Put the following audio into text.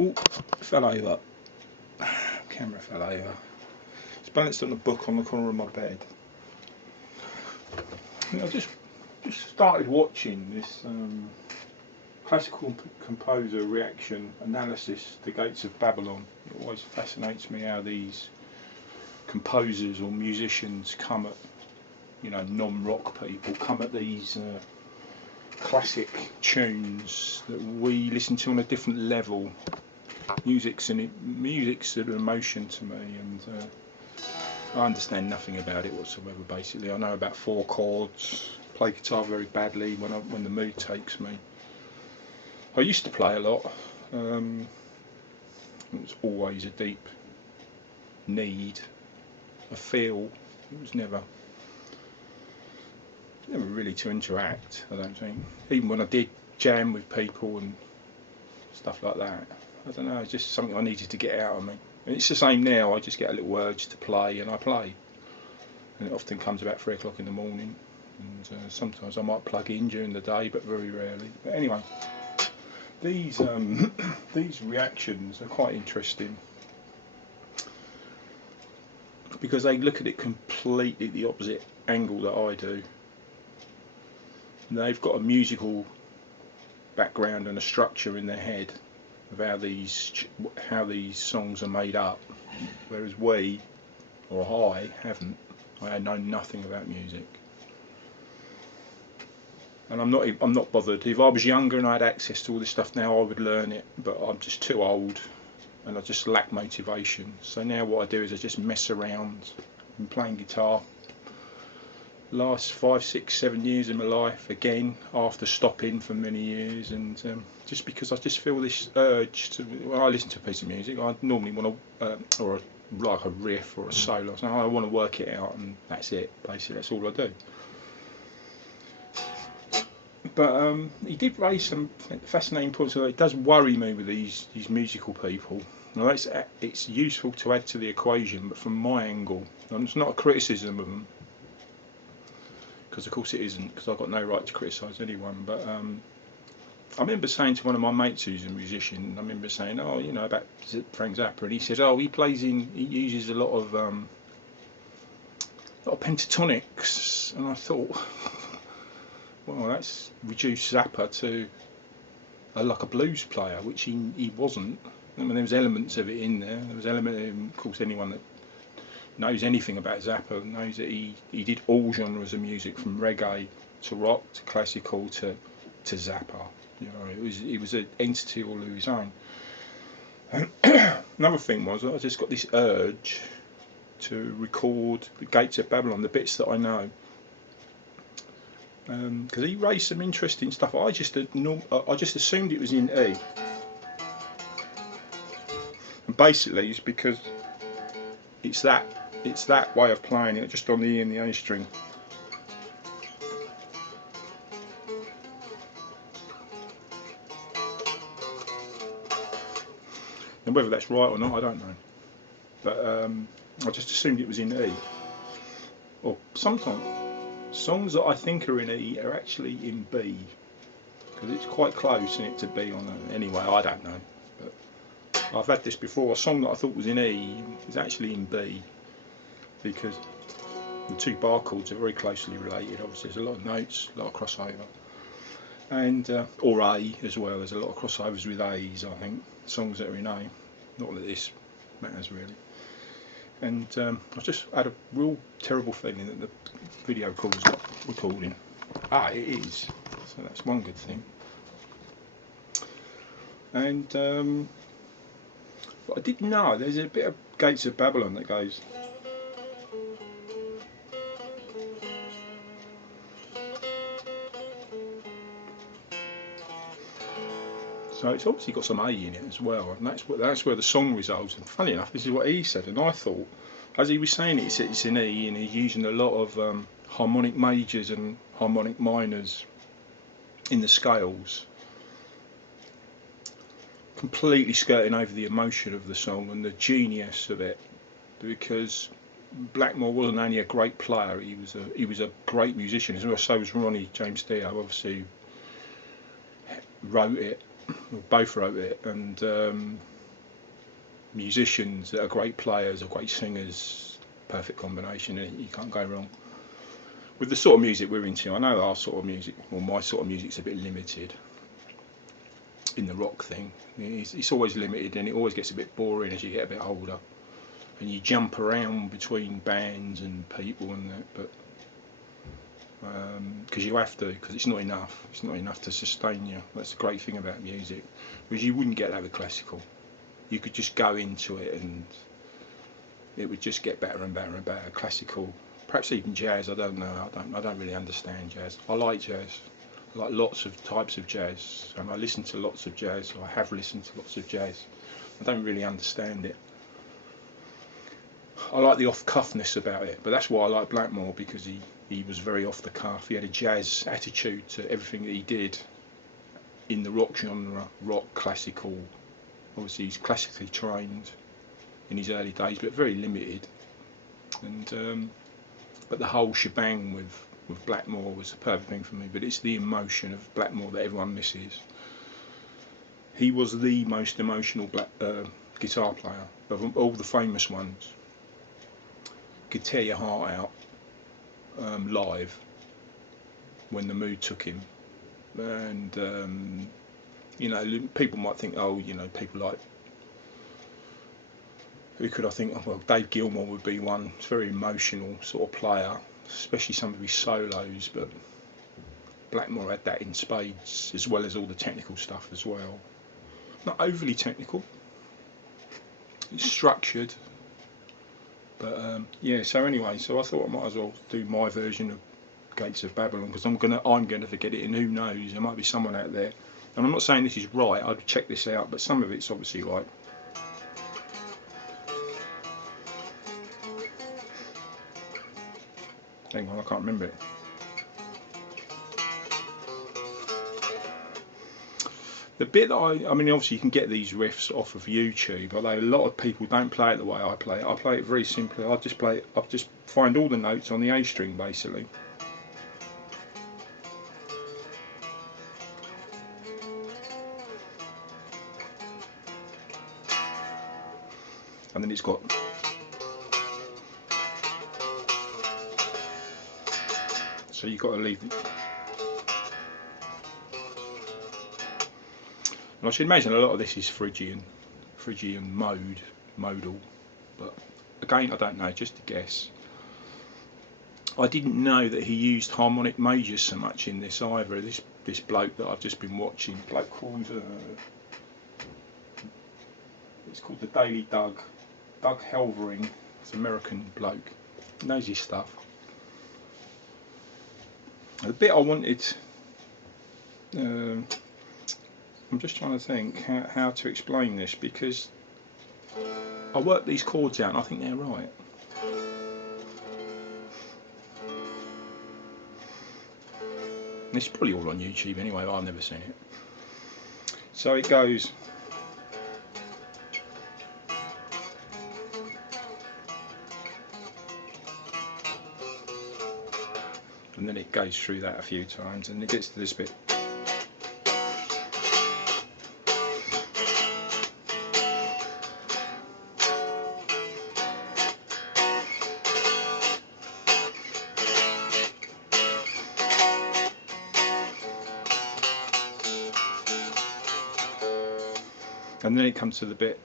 Oh, fell over. Camera fell over. It's balanced on a book on the corner of my bed. I just started watching this classical composer reaction analysis to Gates of Babylon. It always fascinates me how these composers or musicians come at, you know, non-rock people come at these classic tunes that we listen to on a different level. Music's an emotion to me, and I understand nothing about it whatsoever. Basically, I know about 4 chords. Play guitar very badly when the mood takes me. I used to play a lot. It was always a deep need, a feel. It was never really to interact, I don't think. Even when I did jam with people and stuff like that, I don't know, it's just something I needed to get out of me. And it's the same now. I just get a little urge to play, and I play. And it often comes about 3 o'clock in the morning. And sometimes I might plug in during the day, but very rarely. But anyway, these these reactions are quite interesting because they look at it completely the opposite angle that I do. And they've got a musical background and a structure in their head of how these songs are made up, whereas we, or I, haven't. I know nothing about music, and I'm not bothered. If I was younger and I had access to all this stuff now, I would learn it, but I'm just too old and I just lack motivation. So now what I do is I just mess around. I'm playing guitar last 5, 6, 7 years of my life again, after stopping for many years, and just because I just feel this urge to, when I listen to a piece of music, I normally want to like a riff or a solo, so I want to work it out, and that's it. Basically, that's all I do. But he did raise some fascinating points. So it does worry me with these musical people. Now it's useful to add to the equation, but from my angle, and it's not a criticism of them, because of course it isn't, because I've got no right to criticise anyone. But I remember saying to one of my mates who's a musician, I remember saying, oh, you know, about Frank Zappa, and he says, oh, he uses a lot of pentatonics, and I thought, well, that's reduced Zappa to like a blues player, which he wasn't. I mean, there was elements of it in there. There was of course, anyone that knows anything about Zappa knows that he did all genres of music, from reggae to rock to classical to Zappa. You know, it was an entity all of his own. Another thing was, I just got this urge to record the Gates of Babylon, the bits that I know, because he raised some interesting stuff. I just assumed it was in E, and basically it's because it's that way of playing it, just on the E and the A string. And whether that's right or not, I don't know. But I just assumed it was in E. Or sometimes songs that I think are in E are actually in B, because it's quite close in it to B on a, anyway, I don't know. But I've had this before. A song that I thought was in E is actually in B, because the 2 bar chords are very closely related. Obviously, there's a lot of notes, a lot of crossover, and or A as well. There's a lot of crossovers with A's, I think, songs that are in A. Not that this matters really. And I've just had a real terrible feeling that the video recorder's not recording. It is, so that's one good thing. And but I didn't know there's a bit of Gates of Babylon that goes. So it's obviously got some A in it as well, and that's where the song resolves. And funny enough, this is what he said, and I thought, as he was saying it, he said it's in E, and he's using a lot of harmonic majors and harmonic minors in the scales, completely skirting over the emotion of the song and the genius of it, because Blackmore wasn't only a great player, he was a great musician as well. So was Ronnie James Dio, obviously wrote it, both wrote it, and musicians that are great players or great singers, perfect combination. You can't go wrong with the sort of music we're into. I know our sort of music, or my sort of music's a bit limited in the rock thing. It's always limited, and it always gets a bit boring as you get a bit older, and you jump around between bands and people and that, but because you have to, because it's not enough to sustain you. That's the great thing about music, because you wouldn't get that with classical. You could just go into it and it would just get better and better and better. Classical, perhaps even jazz, I don't know, I don't really understand jazz. I like jazz, I like lots of types of jazz, and I listen to lots of jazz, I have listened to lots of jazz. I don't really understand it. I like the off-cuffness about it, but that's why I like Blackmore, because he was very off the cuff. He had a jazz attitude to everything that he did in the rock genre, rock, classical. Obviously he's classically trained in his early days, but very limited. And but the whole shebang with Blackmore was the perfect thing for me. But it's the emotion of Blackmore that everyone misses. He was the most emotional guitar player of all the famous ones. Could tear your heart out live when the mood took him. And you know, people might think, oh, you know, people like, who could I think of? Well, Dave Gilmour would be one. It's a very emotional sort of player, especially some of his solos, but Blackmore had that in spades, as well as all the technical stuff as well. Not overly technical, it's structured, but yeah. So anyway, so I thought I might as well do my version of Gates of Babylon, because I'm gonna forget it, and who knows, there might be someone out there. And I'm not saying this is right, I'd check this out, but some of it's obviously right. Hang on, I can't remember it. The bit that I mean, obviously you can get these riffs off of YouTube, although a lot of people don't play it the way I play it. I play it very simply. I just find all the notes on the A string basically. And then it's got, so you've got to leave it. And I should imagine a lot of this is Phrygian modal, but again I don't know, just a guess. I didn't know that he used harmonic majors so much in this either. This bloke that I've just been watching, bloke called it's called the Daily Doug Helvering. It's an American bloke, knows his stuff. The bit I wanted, I'm just trying to think how to explain this, because I worked these chords out and I think they're right. It's probably all on YouTube anyway, I've never seen it. So it goes. And then it goes through that a few times and it gets to this bit. And then it comes to the bit